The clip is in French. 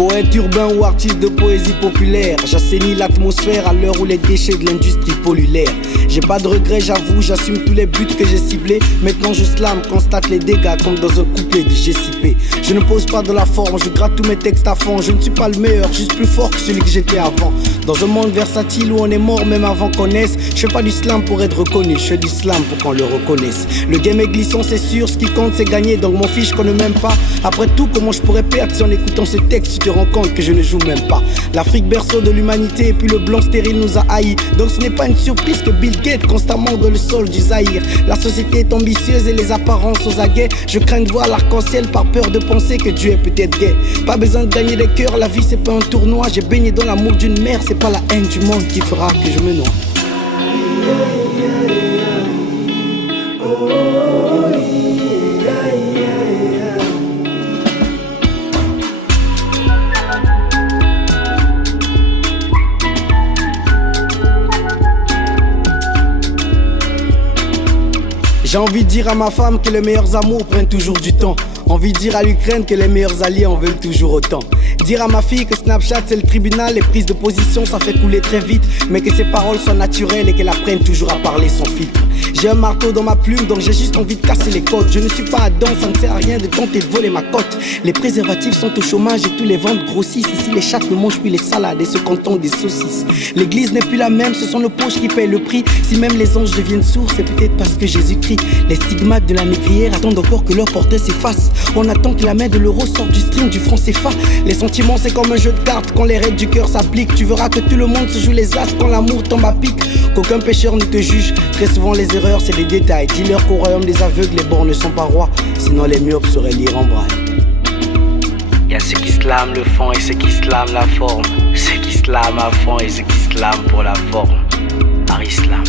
Poète urbain ou artiste de poésie populaire, j'assainis l'atmosphère à l'heure où les déchets de l'industrie polluent l'air. J'ai pas de regrets, j'avoue, j'assume tous les buts que j'ai ciblés. Maintenant je slam, constate les dégâts comme dans un couplet de GCP. Je ne pose pas de la forme, je gratte tous mes textes à fond. Je ne suis pas le meilleur, juste plus fort que celui que j'étais avant. Dans un monde versatile où on est mort même avant qu'on naisse, je fais pas du slam pour être reconnu, je fais du slam pour qu'on le reconnaisse. Le game est glissant, c'est sûr, ce qui compte c'est gagner. Donc mon fiche qu'on ne m'aime pas. Après tout, comment je pourrais perdre si en écoutant ce texte tu te rends compte que je ne joue même pas. L'Afrique berceau de l'humanité et puis le blanc stérile nous a haïs. Donc ce n'est pas une surprise que Bill Gates constamment dans le sol du Zaïre. La société est ambitieuse et les apparences aux aguets. Je crains de voir l'arc-en-ciel par peur de penser que Dieu est peut-être gay. Pas besoin de gagner des cœurs, la vie c'est pas un tournoi. J'ai baigné dans l'amour d'une mère, c'est pas la haine du monde qui fera que je me noie. J'ai envie de dire à ma femme que les meilleurs amours prennent toujours du temps. Envie de dire à l'Ukraine que les meilleurs alliés en veulent toujours autant. Dire à ma fille que Snapchat c'est le tribunal, les prises de position ça fait couler très vite. Mais que ses paroles soient naturelles et qu'elle apprenne toujours à parler sans filtre. J'ai un marteau dans ma plume donc j'ai juste envie de casser les côtes. Je ne suis pas Adam, ça ne sert à rien de tenter de voler ma cote. Les préservatifs sont au chômage et tous les ventes grossissent. Ici les chattes ne mangent plus les salades et se contentent des saucisses. L'église n'est plus la même, ce sont nos poches qui payent le prix. Si même les anges deviennent sourds, c'est peut-être parce que Jésus crie. Les stigmates de la négrière attendent encore que leur portrait s'efface. On attend que la main de l'euro sorte du string du franc CFA. Les sentiments c'est comme un jeu de cartes, quand les règles du cœur s'appliquent. Tu verras que tout le monde se joue les as quand l'amour tombe à pic. Qu'aucun pécheur ne te juge, très souvent les erreurs c'est des détails. Dis-leur qu'au royaume des aveugles les bords ne sont pas rois. Sinon les myopes sauraient lire en braille. Y'a ceux qui slament le fond et ceux qui slament la forme. Ceux qui slament à fond et ceux qui slament pour la forme. Par islam.